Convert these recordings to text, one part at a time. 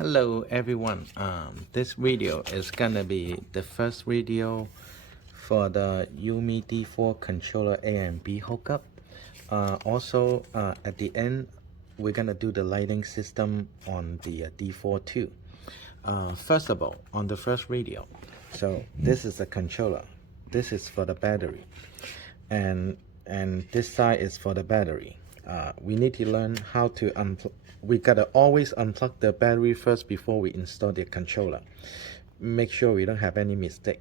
Hello everyone. This video is gonna be the first video for the YUME D4 controller A and B hookup. Also, at the end, we're gonna do the lighting system on the D4 too. First of all, on the first video, so this is the controller. This is for the battery, and this side is for the battery. We need to learn how to unplug. We gotta always unplug the battery first before we install the controller. Make sure we don't have any mistake.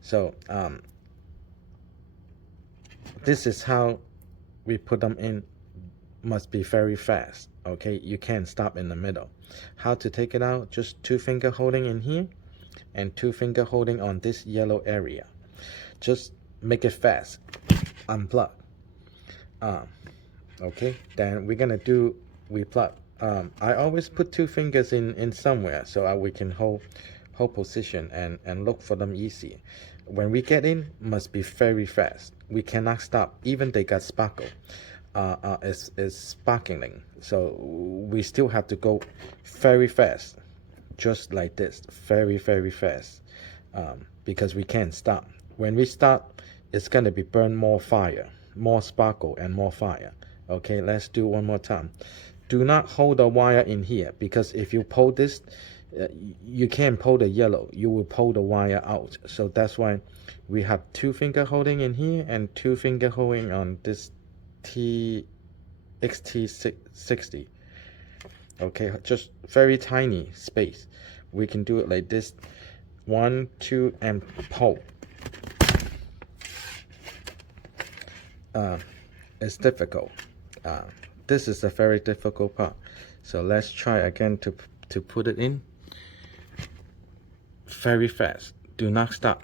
So this is how we put them in. Must be very fast. Okay, you can't stop in the middle. How to take it out? Just 2-finger holding in here and 2-finger holding on this yellow area. Just make it fast. Unplug. Okay, then we're gonna do replug. I always put 2 fingers in somewhere so we can hold position and look for them easy. When we get in, must be very fast. We cannot stop. Even they got sparkle. Is sparkling. So we still have to go very fast, just like this, very fast, because we can't stop. When we start, it's gonna be burn more fire, more sparkle and more fire. Okay, let's do one more time. Do not hold the wire in here, because if you pull this, you can't pull the yellow. You will pull the wire out. So that's why we have 2-finger holding in here and 2-finger holding on this XT60. Okay, just very tiny space. We can do it like this. 1, 2, and pull. It's difficult. This is a very difficult part. So let's try again to put it in. Very fast. Do not stop.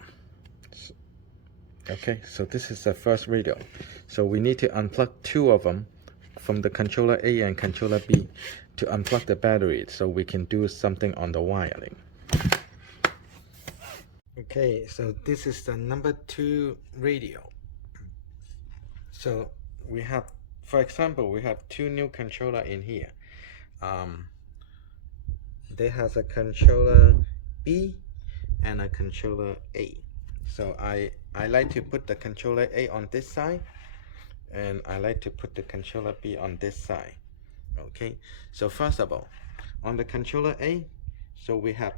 Okay, so this is the first video. So we need to unplug 2 of them from the controller A and controller B to unplug the battery so we can do something on the wiring. Okay, so this is the number 2 radio. So we have, for example, we have 2 new controller in here. There has a controller B and a controller A. So I like to put the controller A on this side, and I like to put the controller B on this side. Okay, so first of all, on the controller A, so we have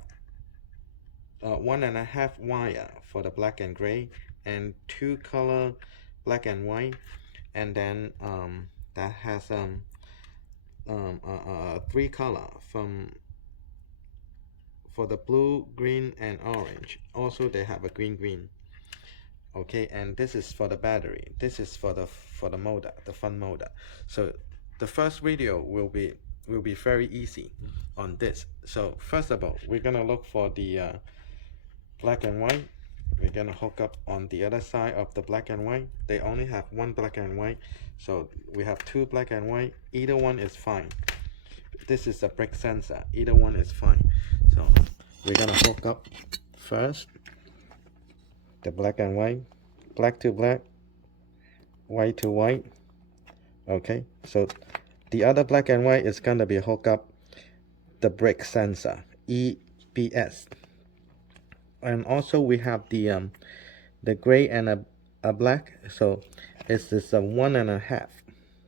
1.5 wire for the black and gray, and 2 color black and white, and then that has 3 color for the blue, green, and orange. Also they have a green. Okay, and this is for the battery. This is for the motor, the front motor. So the first video will be very easy on this. So first of all, we're gonna look for the black and white. We're gonna hook up on the other side of the black and white. They only have 1 black and white, so we have 2 black and white. Either one is fine. This is a brake sensor. Either one is fine. So we're gonna hook up first the black and white, black to black, white to white. Okay, so the other black and white is gonna be hooked up the brake sensor, EBS. And also we have the gray and a black, so it's this 1.5.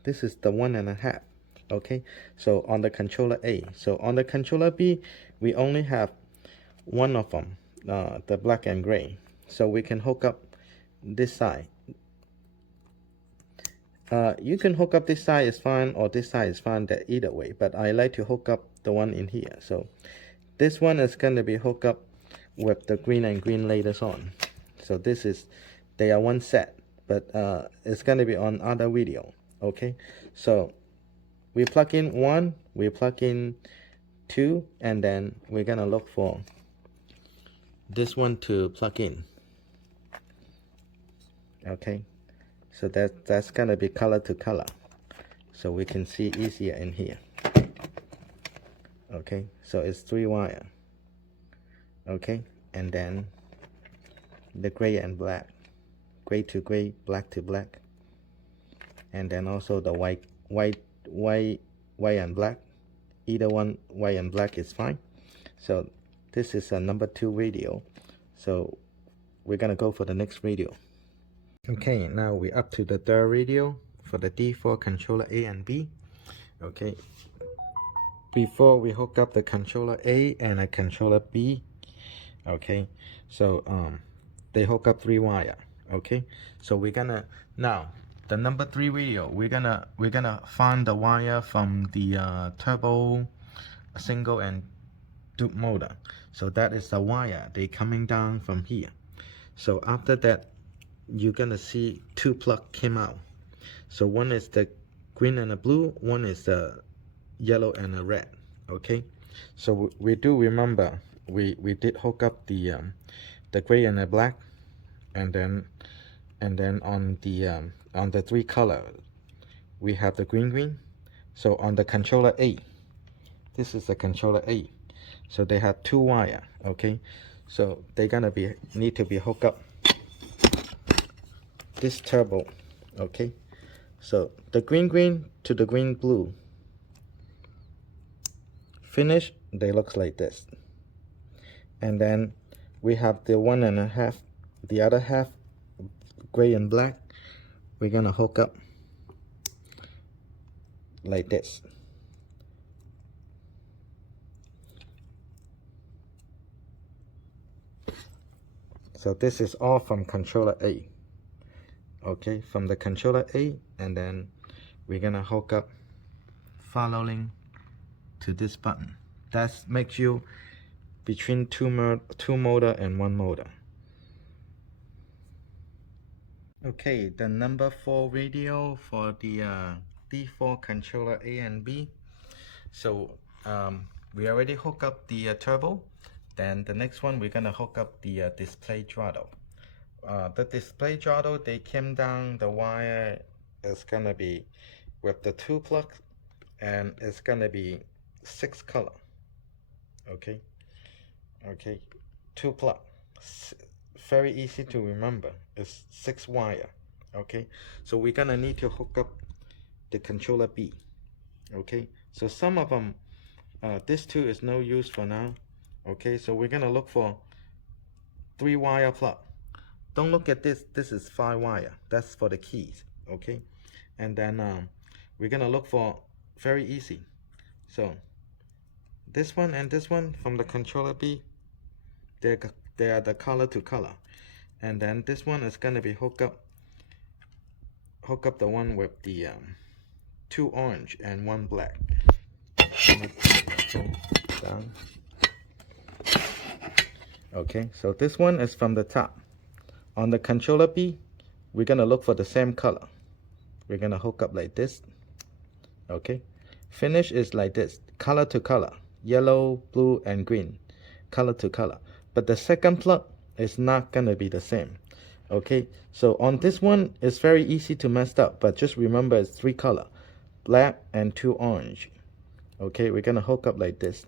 This is the 1.5. Okay, so on the controller A. So on the controller B, we only have 1 of them, the black and gray. So we can hook up this side. You can hook up this side is fine, or this side is fine, that either way, but I like to hook up the one in here. So this one is going to be hooked up with the green and green later on. So this is, they are one set, but it's going to be on other video. Okay, so we plug in 1, we plug in 2, and then we're gonna look for this one to plug in. Okay, so that's gonna be color to color, so we can see easier in here. Okay, so it's 3 wire. Okay, and then the gray and black, gray to gray, black to black, and then also the white and black. Either one, white and black, is fine. So this is a number 2 radio. So we're gonna go for the next radio. Okay, now we're up to the third radio for the D4 controller A and B. Okay, before we hook up the controller A and a controller B, okay, so they hook up 3 wire. Okay, so we're gonna now the number 3 radio, we're gonna find the wire from the turbo, single, and dual motor. So that is the wire they coming down from here. So after that, you're gonna see 2 plug came out. So one is the green and the blue, one is the yellow and the red. Okay, so we do remember we did hook up the gray and the black, and then on the 3 color we have the green. So on the controller A, this is the controller A, so they have 2 wire. Okay, so they're gonna need to be hooked up this turbo. Okay, so the green to the green blue. Finish, they look like this. And then we have the 1.5, the other half gray and black. We're gonna hook up like this. So this is all from controller A. Okay, from the controller A, and then we're gonna hook up following to this button. That makes you between two motor and 1 motor. Okay, the number 4 radio for the D4 controller A and B. So we already hooked up the turbo. Then the next one, we're gonna hook up the display throttle. The display throttle, they came down, the wire is gonna be with the 2 plugs, and it's gonna be 6 color. Okay, 2 plug, very easy to remember. It's 6 wire. Okay, so we're gonna need to hook up the controller B. Okay, so some of them, this 2 is no use for now. Okay, so we're gonna look for 3 wire plug. Don't look at this. This is 5 wire. That's for the keys. Okay, and then we're gonna look for, very easy. So this one and this one from the controller B, they are the color to color. And then this one is gonna be hook up the one with the 2 orange and 1 black. Down. Okay, so this one is from the top. On the controller B, we're gonna look for the same color. We're gonna hook up like this. Okay, finish is like this, color to color, yellow, blue, and green, color to color. But the second plug is not gonna be the same. Okay, so on this one, it's very easy to mess up, but just remember it's 3 color, black and 2 orange. Okay, we're gonna hook up like this.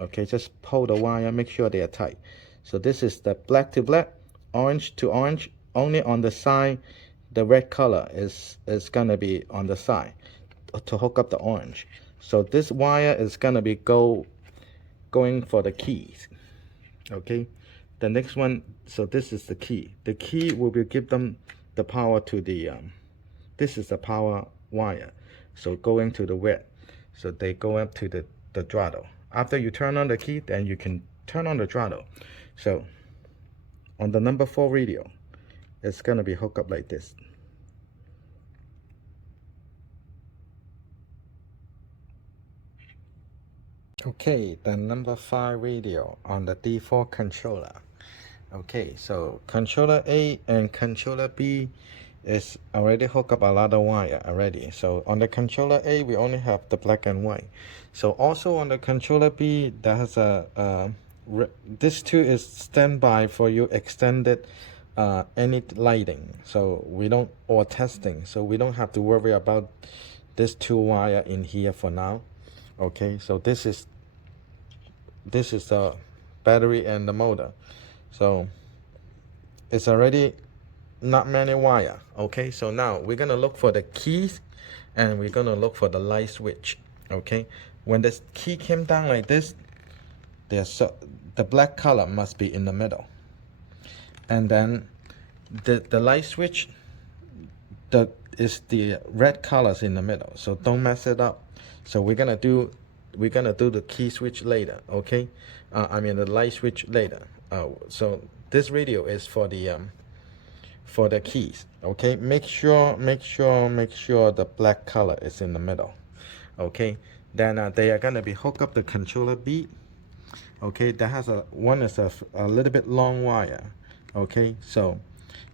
Okay, just pull the wire, make sure they are tight. So this is the black to black, orange to orange. Only on the side, the red color is gonna be on the side to hook up the orange. So this wire is gonna be going for the keys. Okay, the next one, so this is the key. The key will give them the power to the this is the power wire, so going to the red, so they go up to the throttle. After you turn on the key, then you can turn on the throttle. So on the number 4 radio, it's gonna be hooked up like this. Okay, the number 5 radio on the D4 controller. Okay, so controller A and controller B is already hooked up a lot of wire already. So on the controller A, we only have the black and white. So also on the controller B, that has this too is standby for you extended any lighting. So we don't, or testing. So we don't have to worry about this 2 wire in here for now. Okay, so this is the battery and the motor. So it's already not many wire. Okay, so now we're gonna look for the keys and we're gonna look for the light switch. Okay, When the key came down like this, the black color must be in the middle. And then the light switch, the red colors in the middle. So don't mess it up. So we're gonna do the key switch later, okay? I mean the light switch later. So this radio is for the keys, okay? Make sure the black color is in the middle, okay? Then they are gonna be hooked up the controller B, okay? That has one is a little bit long wire, okay? So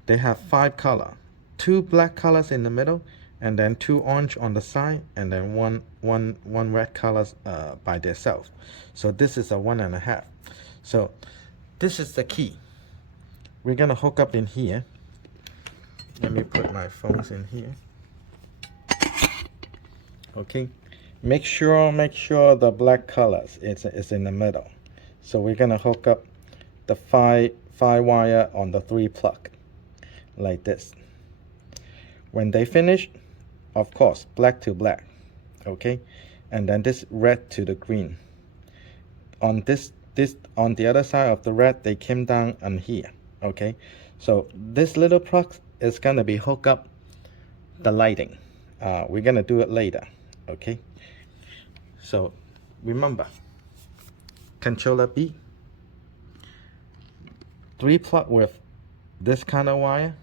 they have 5 color, 2 black colors in the middle, and then 2 orange on the side, and then one red colors by themselves. So this is a 1.5. So this is the key. We're gonna hook up in here. Let me put my phones in here. Okay, make sure the black colors is in the middle. So we're gonna hook up the 5 wire on the 3 plug like this. When they finish, of course, black to black, okay, and then this red to the green. On this on the other side of the red, they came down on here, okay. So this little plug is gonna be hooked up the lighting. We're gonna do it later, okay. So remember, controller B, 3 plug with this kind of wire.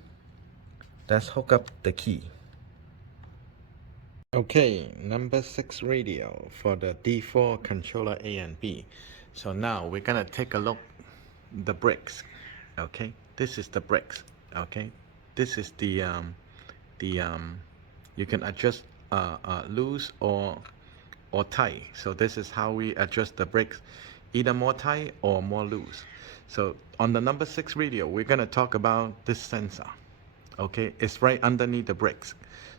Let's hook up the key. Okay, number 6 radio for the D4 controller A and B. So now we're gonna take a look the bricks. Okay, this is the bricks. Okay, this is the you can adjust loose or tight. So this is how we adjust the bricks, either more tight or more loose. So on the number 6 radio, we're gonna talk about this sensor. Okay, it's right underneath the bricks.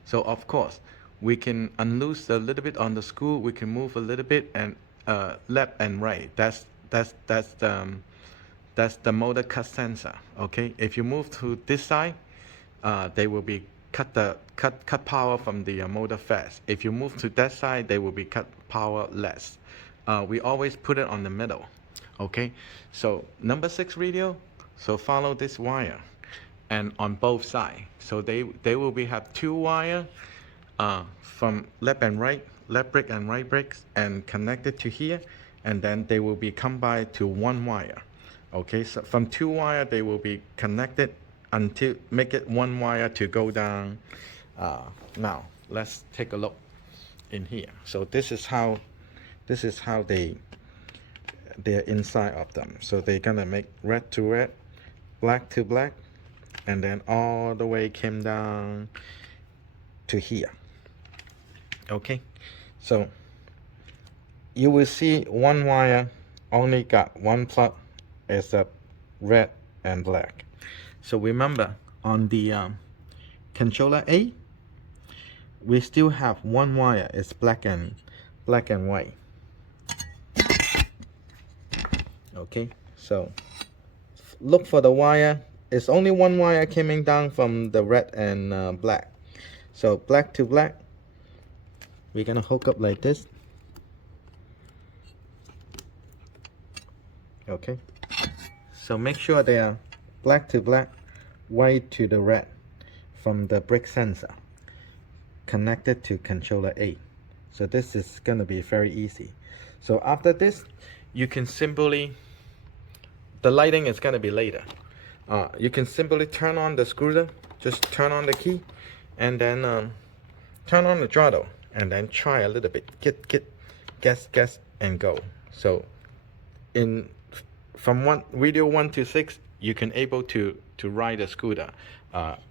So of course we can unloose a little bit on the screw, we can move a little bit, and left and right. That's the motor cut sensor. Okay, if you move to this side, they will be cut power from the motor fast. If you move to that side, they will be cut power less. We always put it on the middle. Okay, so number 6 radio, so follow this wire and on both sides. So they will have 2 wire from left and right, left brick and right bricks, and connected to here, and then they will be combined to 1 wire. Okay, so from 2 wire they will be connected until make it 1 wire to go down. Now let's take a look in here. So this is how they're inside of them. So they're gonna make red to red, black to black, and then all the way came down to here. Okay, so you will see 1 wire only got 1 plug, is a red and black. So remember, on the controller A, we still have 1 wire is black and white. Okay, so look for the wire. It's only 1 wire coming down from the red and black. So black to black, we're gonna hook up like this. Okay, so make sure they are black to black, white to the red from the brick sensor connected to controller A. So this is gonna be very easy. So after this, you can simply, the lighting is gonna be later. You can simply turn on the scooter, just turn on the key, and then turn on the throttle, and then try a little bit, get gas, and go. So from video 1 to 6, you can able to ride a scooter,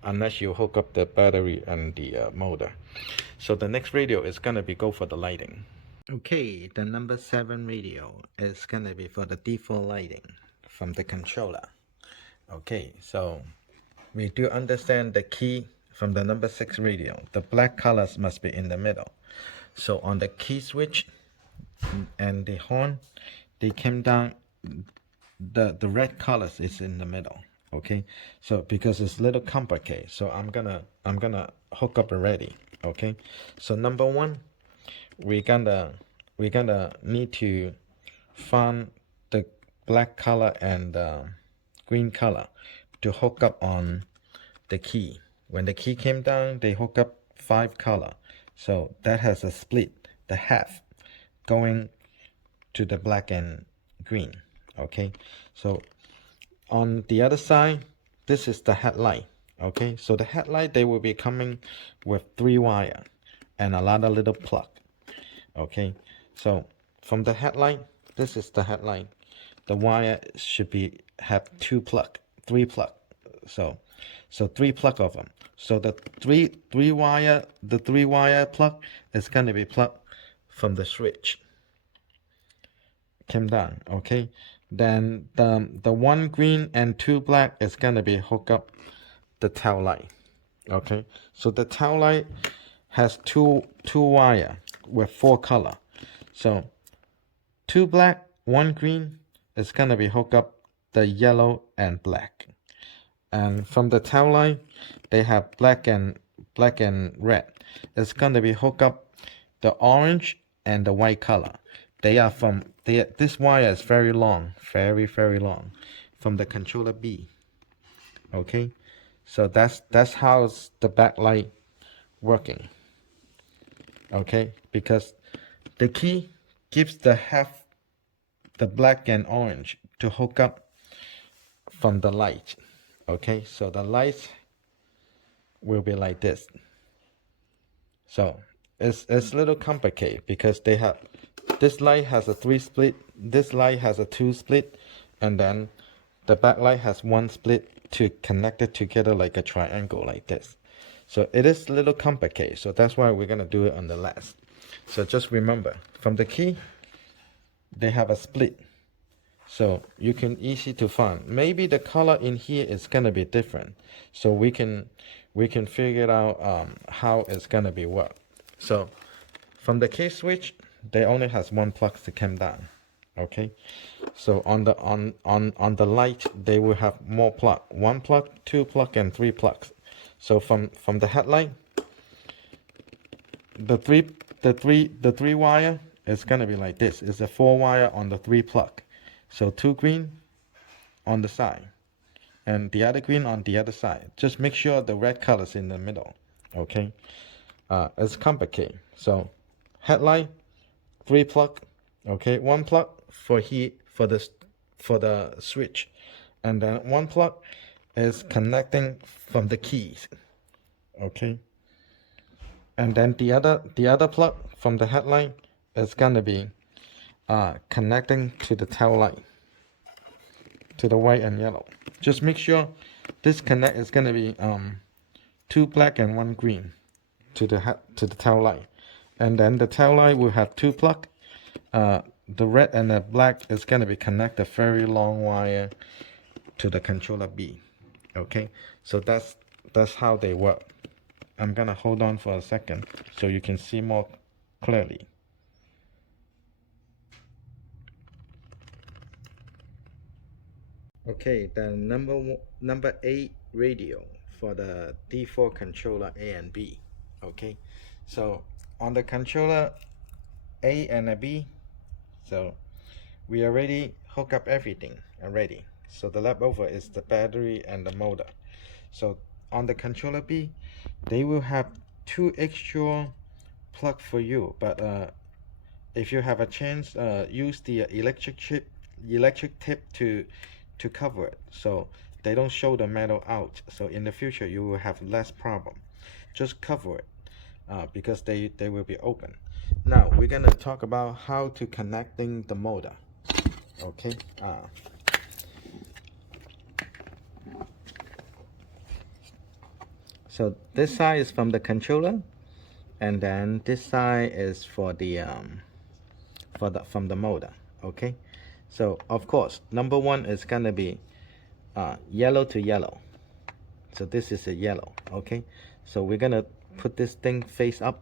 unless you hook up the battery and the motor. So the next radio is gonna be go for the lighting. Okay, the number 7 radio is gonna be for the default lighting from the controller. Okay, so we do understand the key from the number 6 radio. The black colors must be in the middle. So on the key switch and the horn, they came down, the red colors is in the middle. Okay, so because it's a little complicated, so I'm gonna hook up already. Okay, so number 1, we're gonna we're gonna need to find the black color and green color to hook up on the key. When the key came down, they hook up 5 color, so that has a split, the half going to the black and green. Okay, so on the other side, this is the headlight. Okay, so the headlight, they will be coming with 3 wire and a lot of little plug. Okay, so from the headlight, this is the headlight, the wire should be have 3 plug, so 3 plug of them. So the three wire plug is going to be plugged from the switch, came down. Okay, then the 1 green and 2 black is going to be hooked up the tail light. Okay, so the tail light has two wire with 4 color, so 2 black, 1 green is going to be hooked up the yellow and black. And from the tail light, they have black and red. It's going to be hooked up the orange and the white color. They are from this wire is very long, very long, from the controller B. Okay, so that's how the backlight working. Okay, because the key gives the half, the black and orange, to hook up from the light. Okay, so the light will be like this. So it's a little complicated because they have, this light has a 3 split, this light has a 2 split, and then the backlight has 1 split to connect it together like a triangle like this. So it is a little complicated, so that's why we're gonna do it on the last. So just remember, from the key, they have a split, so you can easy to find. Maybe the color in here is gonna be different, so we can figure out how it's gonna be work. So from the key switch, they only has 1 plug to come down. Okay, so on the light, they will have more plug, 1 plug, 2 plug, and 3 plugs. So from the headlight, the three wire is gonna be like this. It's a 4 wire on the 3 plug. So 2 green on the side, and the other green on the other side. Just make sure the red color is in the middle. Okay, it's complicated. So headlight, 3 plug. Okay, 1 plug for heat for the switch, and then 1 plug is connecting from the keys. Okay, and then the other plug from the headlight is gonna be connecting to the tail light, to the white and yellow. Just make sure this connect is gonna be 2 black and 1 green to the tail light, and then the tail light will have 2 plug. The red and the black is gonna be connected very long wire to the controller B. Okay, so that's how they work. I'm gonna hold on for a second so you can see more clearly. Okay, the number 8 radio for the D4 controller A and B. Okay, so on the controller A and a B, so we already hook up everything already. So the left over is the battery and the motor. So on the controller B, they will have 2 extra plug for you, but if you have a chance, use the electric tip to cover it, so they don't show the metal out. So in the future you will have less problem. Just cover it because they will be open. Now we're gonna talk about how to connecting the motor. Okay, so this side is from the controller, and then this side is for the from the motor. Okay, so of course number 1 is gonna be yellow to yellow. So this is a yellow. Okay, so we're gonna put this thing face up.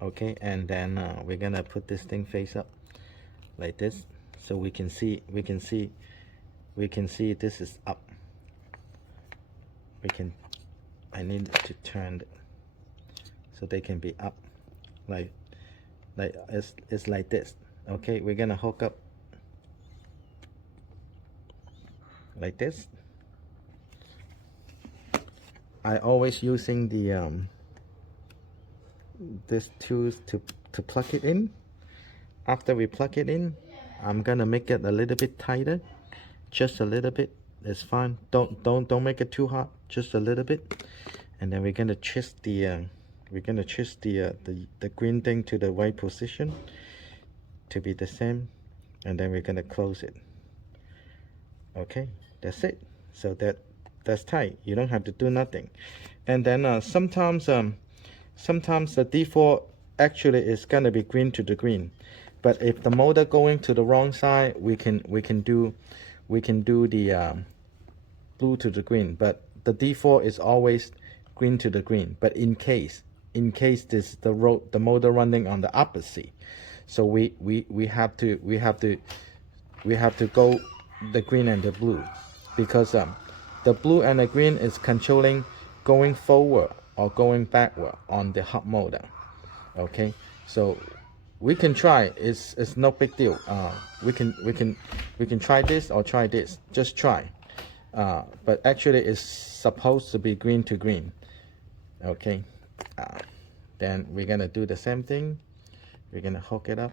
Okay, and then we're gonna put this thing face up like this, so we can see this is up. I need to turn it so they can be up like like it's like this. Okay, we're gonna hook up like this. I always using the this tools to plug it in. After we plug it in, I'm gonna make it a little bit tighter, just a little bit. It's fine. Don't make it too hot, just a little bit. And then we're gonna twist the the green thing to the right position to be the same, and then we're gonna close it. Okay, that's it. So that's tight. You don't have to do nothing. And then sometimes the default actually is gonna be green to the green, but if the motor going to the wrong side, we can do the blue to the green. But the default is always green to the green. But in case this the motor running on the opposite, so we have to go the green and the blue, because the blue and the green is controlling going forward or going backward on the hub motor. Okay, so we can try. It's no big deal. We can try this or try this. Just try. But actually it's supposed to be green to green. Okay, then we're gonna do the same thing. We're gonna hook it up,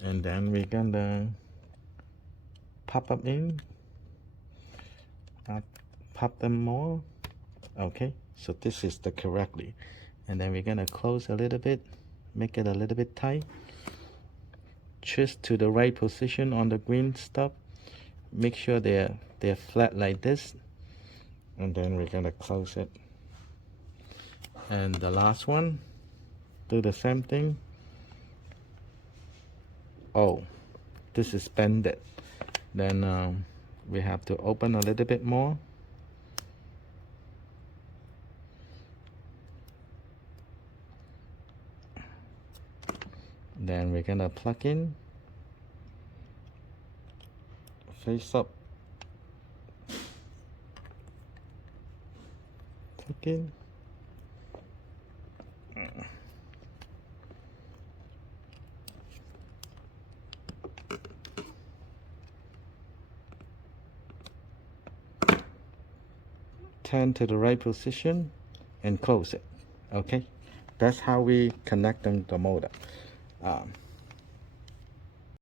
and then we're gonna pop up in, pop them more. Okay, so this is the correctly, and then we're gonna close a little bit, make it a little bit tight, twist to the right position on the green stuff, make sure they're flat like this, and then we're gonna close it. And the last one, do the same thing. Oh, this is bended. Then we have to open a little bit more. Then we're gonna plug in, face up, plug in. Turn to the right position and close it. Okay, that's how we connect the motor.